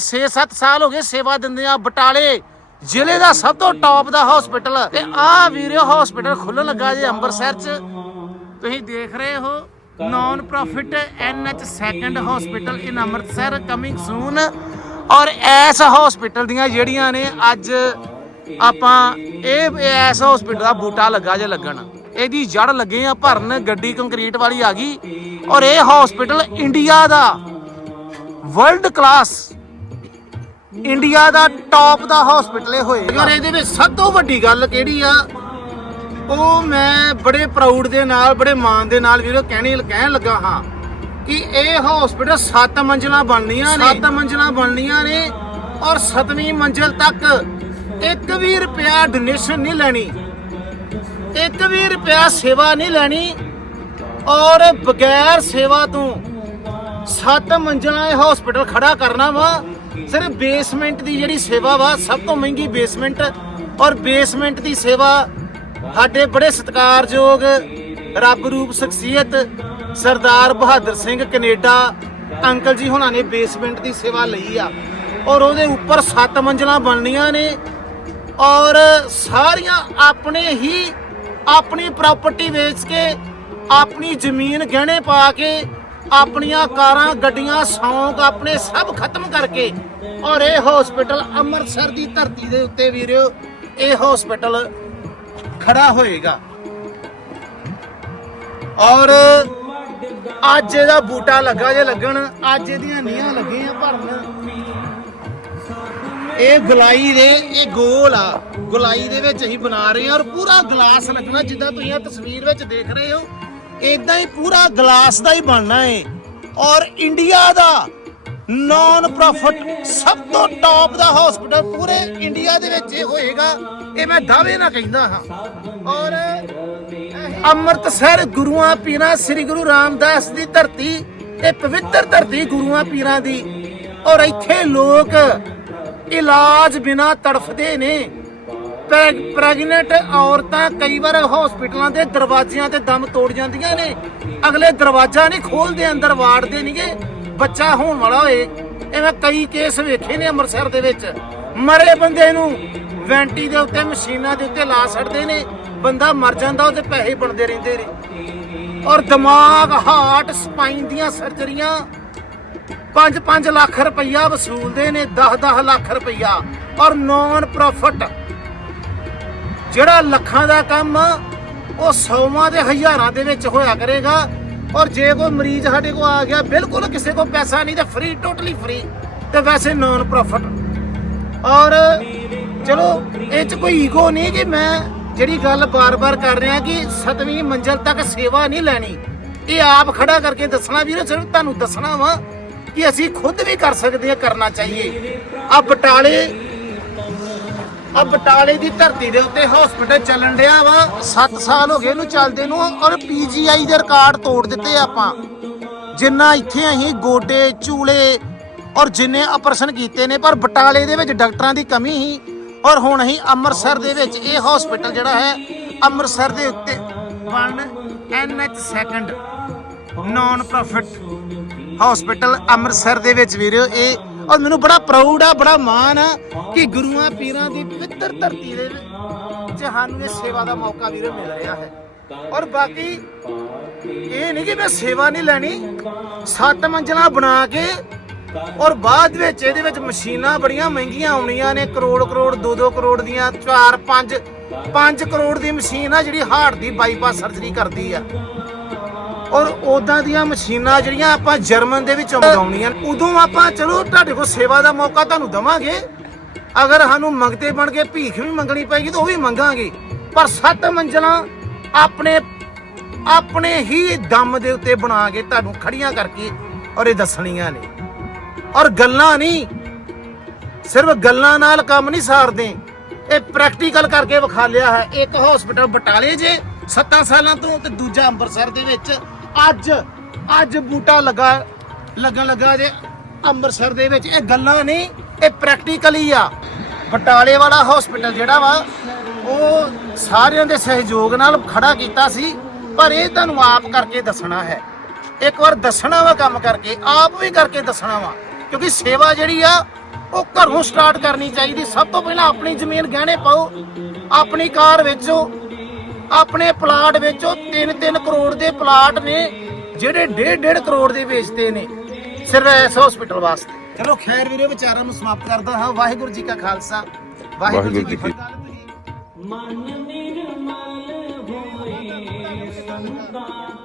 6-7 ਸਾਲ ਹੋ ਗਏ ਸੇਵਾ ਦਿੰਦੇ ਆ ਬਟਾਲੇ। ਜ਼ਿਲ੍ਹੇ ਦਾ ਸਭ ਤੋਂ ਟੌਪ ਦਾ ਹਸਪੀਟਲ ਤੇ ਆ ਵੀਰਿਓ ਹਸਪੀਟਲ ਖੁੱਲਣ ਲੱਗਾ ਜੇ ਅੰਮ੍ਰਿਤਸਰ 'ਚ। ਤੁਸੀਂ ਦੇਖ ਰਹੇ ਹੋ non profit NH second hospital in Amritsar coming soon ਔਰ ਐਸ ਹਸਪੀਟਲ ਦੀਆਂ ਜਿਹੜੀਆਂ ਨੇ, ਅੱਜ ਆਪਾਂ ਇਹ ਐਸ ਹਸਪੀਟਲ ਦਾ ਬੂਟਾ ਲੱਗਾ ਜੇ ਲੱਗਣ। ਇਹਦੀ ਜੜ ਲੱਗੇ ਆ ਭਰਨ, ਗੱਡੀ ਕੰਕਰੀਟ ਵਾਲੀ ਆ ਗਈ। ਔਰ ਇਹ ਹਸਪੀਟਲ ਇੰਡੀਆ ਦਾ ਵਰਲਡ ਕਲਾਸ ਇੰਡੀਆ ਦਾ ਟੌਪ ਦਾ ਹਸਪੀਟਲ ਇਹ ਹੋਏਗਾ। ਔਰ ਇਹਦੇ ਵਿੱਚ ਸਭ ਤੋਂ ਵੱਡੀ ਗੱਲ ਕਿਹੜੀ ਆ? ਉਹ ਮੈਂ ਬੜੇ ਪ੍ਰਾਊਡ ਦੇ ਨਾਲ ਬੜੇ ਮਾਣ ਦੇ ਨਾਲ ਵੀਰੋ ਕਹਿਣੀ ਕਹਿਣ ਲੱਗਾ ਹਾਂ ਕਿ ਇਹ ਹਸਪੀਟਲ 7 ਮੰਜ਼ਲਾਂ ਬਣਨੀਆਂ ਨੇ। 7 ਮੰਜ਼ਲਾਂ ਬਣਨੀਆਂ ਨੇ ਔਰ 7ਵੀਂ ਮੰਜ਼ਲ ਤੱਕ ਇੱਕ ਵੀ ਰੁਪਿਆ ਡੋਨੇਸ਼ਨ ਨਹੀਂ ਲੈਣੀ। ਇੱਕ ਵੀ ਰੁਪਿਆ ਸੇਵਾ ਨਹੀਂ ਲੈਣੀ ਔਰ ਬਗੈਰ ਸੇਵਾ ਤੋਂ ਸੱਤ ਮੰਜ਼ਲਾਂ ਇਹ ਹਸਪੀਟਲ ਖੜਾ ਕਰਨਾ ਵਾ। ਸਰ ਬੇਸਮੈਂਟ ਦੀ ਜਿਹੜੀ ਸੇਵਾ ਵਾ, ਸਭ ਤੋਂ ਮਹਿੰਗੀ ਬੇਸਮੈਂਟ ਔਰ ਬੇਸਮੈਂਟ ਦੀ ਸੇਵਾ ਸਾਡੇ ਬੜੇ ਸਤਿਕਾਰਯੋਗ ਰੱਬ ਰੂਪ ਸ਼ਖਸੀਅਤ ਸਰਦਾਰ ਬਹਾਦਰ ਸਿੰਘ ਕੈਨੇਡਾ ਅੰਕਲ ਜੀ ਹੁਣਾਂ ਨੇ ਬੇਸਮੈਂਟ ਦੀ ਸੇਵਾ ਲਈ ਆ। ਔਰ ਉਹਦੇ ਉੱਪਰ ਸੱਤ ਮੰਜ਼ਲਾਂ ਬਣਨੀਆਂ ਨੇ ਔਰ ਸਾਰੀਆਂ ਆਪਣੇ ਹੀ ਆਪਣੀ ਪ੍ਰਾਪਰਟੀ ਵੇਚ ਕੇ ਆਪਣੀ ਜ਼ਮੀਨ ਗਹਿਣੇ ਪਾ ਕੇ ਆਪਣੀਆਂ ਕਾਰਾਂ, ਗੱਡੀਆਂ, ਸ਼ੌਂਕ ਆਪਣੇ ਸਭ ਖਤਮ ਕਰਕੇ ਔਰ ਇਹ ਹਸਪੀਟਲ ਅੰਮ੍ਰਿਤਸਰ ਦੀ ਧਰਤੀ ਦੇ ਉੱਤੇ ਵੀਰਿਓ ਇਹ ਹਸਪੀਟਲ ਖੜਾ ਹੋਏਗਾ। ਔਰ ਅੱਜ ਇਹਦਾ ਬੂਟਾ ਲੱਗਾ, ਜੇ ਲੱਗਣ, ਅੱਜ ਇਹਦੀਆਂ ਨੀਹਾਂ ਲੱਗੀਆਂ ਭਰਨ। ਇਹ ਗੁਲਾਈ ਦੇ, ਇਹ ਗੋਲ ਆ। ਗੁਲਾਈ ਦੇ ਵਿੱਚ ਅਸੀਂ ਬਣਾ ਰਹੇ ਹਾਂ ਔਰ ਪੂਰਾ ਗਲਾਸ ਲੱਗਣਾ, ਜਿੱਦਾਂ ਤੁਸੀਂ ਇਹ ਤਸਵੀਰ ਵਿੱਚ ਦੇਖ ਰਹੇ ਹੋ। ਇਦਾਂ ਹੀ ਪੂਰਾ ਗਲਾਸ ਦਾ ਹੀ ਬਣਨਾ ਹੈ ਔਰ ਇੰਡੀਆ ਦਾ ਨਾਨ ਪ੍ਰੋਫਿਟ ਸਭ ਤੋਂ ਟੌਪ ਦਾ ਹਸਪੀਟਲ ਪੂਰੇ ਇੰਡੀਆ ਦੇ ਵਿੱਚ ਇਹ ਹੋਏਗਾ। ਇਹ ਮੈਂ ਦਾਅਵੇ ਨਾਲ ਕਹਿੰਦਾ ਹਾਂ। ਔਰ ਅੰਮ੍ਰਿਤਸਰ ਗੁਰੂਆਂ ਪੀਰਾਂ ਸ੍ਰੀ ਗੁਰੂ ਰਾਮਦਾਸ ਦੀ ਧਰਤੀ, ਇਹ ਪਵਿੱਤਰ ਧਰਤੀ ਗੁਰੂਆਂ ਪੀਰਾਂ ਦੀ। ਔਰ ਇੱਥੇ ਲੋਕ ਇਲਾਜ ਬਿਨਾ ਤੜਫਦੇ ਨੇ। ਪ੍ਰੈਗਨੈਂਟ ਔਰਤਾਂ ਕਈ ਵਾਰ ਹਸਪੀਟਲਾਂ ਦੇ ਦਰਵਾਜ਼ਿਆਂ ਤੇ ਦਮ ਤੋੜ ਜਾਂਦੀਆਂ ਨੇ। ਅਗਲੇ ਦਰਵਾਜ਼ਾ ਨਹੀਂ ਖੋਲਦੇ, ਅੰਦਰ ਵਾੜਦੇ ਨਹੀਂਗੇ ਬੱਚਾ ਹੋਣ ਵਾਲਾ ਹੋਏ, ਐਵੇਂ ਕਈ ਕੇਸ ਵੇਖੇ ਨੇ ਅੰਮ੍ਰਿਤਸਰ ਦੇ ਵਿੱਚ। ਮਰੇ ਬੰਦੇ ਨੂੰ ਵੈਂਟੀ ਦੇ ਉੱਤੇ, ਮਸ਼ੀਨਾਂ ਦੇ ਉੱਤੇ ਲਾ ਛੱਡਦੇ ਨੇ। ਬੰਦਾ ਮਰ ਜਾਂਦਾ, ਉਹਦੇ ਪੈਸੇ ਬਣਦੇ ਰਹਿੰਦੇ ਨੇ। ਔਰ ਦਿਮਾਗ ਹਾਰਟ ਸਪਾਈਨ ਦੀਆਂ ਸਰਜਰੀਆਂ 5-5 ਲੱਖ ਰੁਪਈਆ ਵਸੂਲਦੇ ਨੇ 10-10 ਲੱਖ ਰੁਪਈਆ। ਔਰ ਨੌਨ ਪ੍ਰੋਫਿਟ ਜਿਹੜਾ ਲੱਖਾਂ ਦਾ ਕੰਮ ਉਹ ਸੌਵਾਂ ਦੇ ਹਜ਼ਾਰਾਂ ਦੇ ਵਿੱਚ ਹੋਇਆ ਕਰੇਗਾ। ਔਰ ਜੇ ਕੋਈ ਮਰੀਜ਼ ਸਾਡੇ ਕੋਲ ਆ ਗਿਆ, ਬਿਲਕੁਲ ਕਿਸੇ ਕੋਲ ਪੈਸਾ ਨਹੀਂ ਤੇ ਫ੍ਰੀ ਟੋਟਲੀ ਫ੍ਰੀ ਤੇ ਵੈਸੇ ਨੌਨ ਪ੍ਰੋਫਿਟ ਔਰ ਚਲੋ, ਇਹ ਚ ਕੋਈ ਈਗੋ ਨਹੀਂ ਕਿ ਮੈਂ ਜਿਹੜੀ ਗੱਲ ਬਾਰ-ਬਾਰ ਕਰ ਰਿਹਾ ਕਿ ਸਤਵੀਂ ਮੰਜ਼ਲ ਤੱਕ ਸੇਵਾ ਨਹੀਂ ਲੈਣੀ। ਇਹ ਆਪ ਖੜਾ ਕਰਕੇ ਦੱਸਣਾ ਵੀਰੇ, ਸਿਰਫ ਤੁਹਾਨੂੰ ਦੱਸਣਾ ਵਾ ਕਿ ਅਸੀਂ ਖੁਦ ਵੀ ਕਰ ਸਕਦੇ ਹਾਂ, ਕਰਨਾ ਚਾਹੀਏ। ਆ ਬਟਾਲੇ ਆ ਬਟਾਲੇ ਦੀ ਧਰਤੀ ਦੇ ਉੱਤੇ ਹਸਪੀਟਲ ਚੱਲਣ ਰਿਹਾ ਵਾ। 7 ਸਾਲ ਹੋ ਗਏ ਇਹਨੂੰ ਚੱਲਦੇ ਨੂੰ ਔਰ ਪੀਜੀਆਈ ਦੇ ਰਿਕਾਰਡ ਤੋੜ ਦਿੱਤੇ ਆਪਾਂ। ਜਿੰਨਾ ਇੱਥੇ ਅਸੀਂ ਗੋਡੇ, ਚੂਲੇ ਔਰ ਜਿੰਨੇ ਆਪਰੇਸ਼ਨ ਕੀਤੇ ਨੇ, ਪਰ ਬਟਾਲੇ ਦੇ ਵਿੱਚ ਡਾਕਟਰਾਂ ਦੀ ਕਮੀ ਸੀ। ਔਰ ਹੁਣ ਅਸੀਂ ਅੰਮ੍ਰਿਤਸਰ ਦੇ ਵਿੱਚ ਇਹ ਹਸਪੀਟਲ ਜਿਹੜਾ ਹੈ, ਅੰਮ੍ਰਿਤਸਰ ਦੇ ਉੱਤੇ ਬਣ NH second non profit hospital Amritsar ਦੇ ਵਿੱਚ ਵੀਰਿਓ ਇਹ ਔਰ ਮੈਨੂੰ ਬੜਾ ਪ੍ਰਾਊਡ ਆ, ਬੜਾ ਮਾਣ ਆ ਕਿ ਗੁਰੂਆਂ ਪੀਰਾਂ ਦੀ ਪਵਿੱਤਰ ਧਰਤੀ ਦੇ ਵਿੱਚ ਸਾਨੂੰ ਇਹ ਸੇਵਾ ਦਾ ਮੌਕਾ ਵੀਰੋ ਮਿਲ ਰਿਹਾ ਹੈ। ਔਰ ਬਾਕੀ ਇਹ ਨਹੀਂ ਕਿ ਮੈਂ ਸੇਵਾ ਨਹੀਂ ਲੈਣੀ, ਸੱਤ ਮੰਜ਼ਲਾਂ ਬਣਾ ਕੇ ਔਰ ਬਾਅਦ ਵਿੱਚ ਇਹਦੇ ਵਿੱਚ ਮਸ਼ੀਨਾਂ ਬੜੀਆਂ ਮਹਿੰਗੀਆਂ ਆਉਣੀਆਂ ਨੇ, ਕਰੋੜ ਕਰੋੜ 2-2 ਕਰੋੜ ਦੀਆਂ 4 5 5 ਕਰੋੜ ਦੀ ਮਸ਼ੀਨ ਆ ਜਿਹੜੀ ਹਾਰਟ ਦੀ ਬਾਈਪਾਸ ਸਰਜਰੀ ਕਰਦੀ ਆ। ਔਰ ਉਦਾਂ ਦੀਆਂ ਮਸ਼ੀਨਾਂ ਜਿਹੜੀਆਂ ਆਪਾਂ ਜਰਮਨ ਦੇ ਵਿੱਚ ਮੰਗਾਉਣੀਆਂ ਉਦੋਂ ਆਪਾਂ ਚਲੋ ਤੁਹਾਡੇ ਕੋਲ ਸੇਵਾ ਦਾ ਮੌਕਾ ਤੁਹਾਨੂੰ ਦਵਾਂਗੇ। ਅਗਰ ਸਾਨੂੰ ਮੰਗਤੇ ਬਣ ਕੇ ਭੀਖ ਵੀ ਮੰਗਣੀ ਪਏਗੀ ਤਾਂ ਉਹ ਵੀ ਮੰਗਾਂਗੇ। ਪਰ ਸੱਤ ਮੰਜ਼ਲਾਂ ਆਪਣੇ ਆਪਣੇ ਹੀ ਦਮ ਦੇ ਉੱਤੇ ਬਣਾ ਕੇ ਤੁਹਾਨੂੰ ਖੜੀਆਂ ਕਰਕੇ ਔਰ ਇਹ ਦੱਸਣੀਆਂ ਨੇ। ਔਰ ਗੱਲਾਂ ਨਹੀਂ, ਸਿਰਫ ਗੱਲਾਂ ਨਾਲ ਕੰਮ ਨਹੀਂ ਸਾਰਦੇ। ਇਹ ਪ੍ਰੈਕਟੀਕਲ ਕਰਕੇ ਵਿਖਾ ਲਿਆ ਹੈ। ਇੱਕ ਹਸਪੀਟਲ ਬਟਾਲੇ ਜੇ 7 ਸਾਲਾਂ ਤੋਂ ਤੇ ਦੂਜਾ ਅੰਮ੍ਰਿਤਸਰ ਦੇ ਵਿੱਚ। ਅੱਜ ਅੱਜ ਬੂਟਾ ਲੱਗਾ, ਲੱਗਣ ਲੱਗਾ ਜੇ ਅੰਮ੍ਰਿਤਸਰ ਦੇ ਵਿੱਚ। ਇਹ ਗੱਲਾਂ ਨਹੀਂ, ਇਹ ਪ੍ਰੈਕਟੀਕਲੀ ਆ। ਬਟਾਲੇ ਵਾਲਾ ਹਸਪੀਟਲ ਜਿਹੜਾ ਵਾ, ਉਹ ਸਾਰਿਆਂ ਦੇ ਸਹਿਯੋਗ ਨਾਲ ਖੜਾ ਕੀਤਾ ਸੀ, ਪਰ ਇਹ ਤੁਹਾਨੂੰ ਆਪ ਕਰਕੇ ਦੱਸਣਾ ਹੈ। ਇੱਕ ਵਾਰ ਦੱਸਣਾ ਵਾ ਕੰਮ ਕਰਕੇ, ਆਪ ਵੀ ਕਰਕੇ ਦੱਸਣਾ ਵਾ, ਕਿਉਂਕਿ ਸੇਵਾ ਜਿਹੜੀ ਆ, ਉਹ ਘਰੋਂ ਸਟਾਰਟ ਕਰਨੀ ਚਾਹੀਦੀ। ਸਭ ਤੋਂ ਪਹਿਲਾਂ ਆਪਣੀ ਜ਼ਮੀਨ ਗਹਿਣੇ ਪਾਓ, ਆਪਣੀ ਕਾਰ ਵੇਚੋ ਆਪਣੇ ਪਲਾਟ ਵੇਚੋ 3-3 ਕਰੋੜ ਦੇ ਪਲਾਟ ਨੇ ਜਿਹੜੇ 1.5 ਕਰੋੜ ਦੇ ਵੇਚਦੇ ਨੇ ਸਿਰਫ ਇਸ ਹਸਪੀਟਲ ਵਾਸਤੇ। ਚਲੋ ਖੈਰ ਵੀਰੇ ਵਿਚਾਰਾਂ ਨੂੰ ਸਮਾਪਤ ਕਰਦਾ ਹਾਂ। ਵਾਹਿਗੁਰੂ ਜੀ ਕਾ ਖਾਲਸਾ। ਵਾਹਿਗੁਰੂ ਜੀ ਕੀ ਫਤਿਹ। ਮਨ ਨਿਰਮਲ ਹੋਏ ਸੰਤਾਂ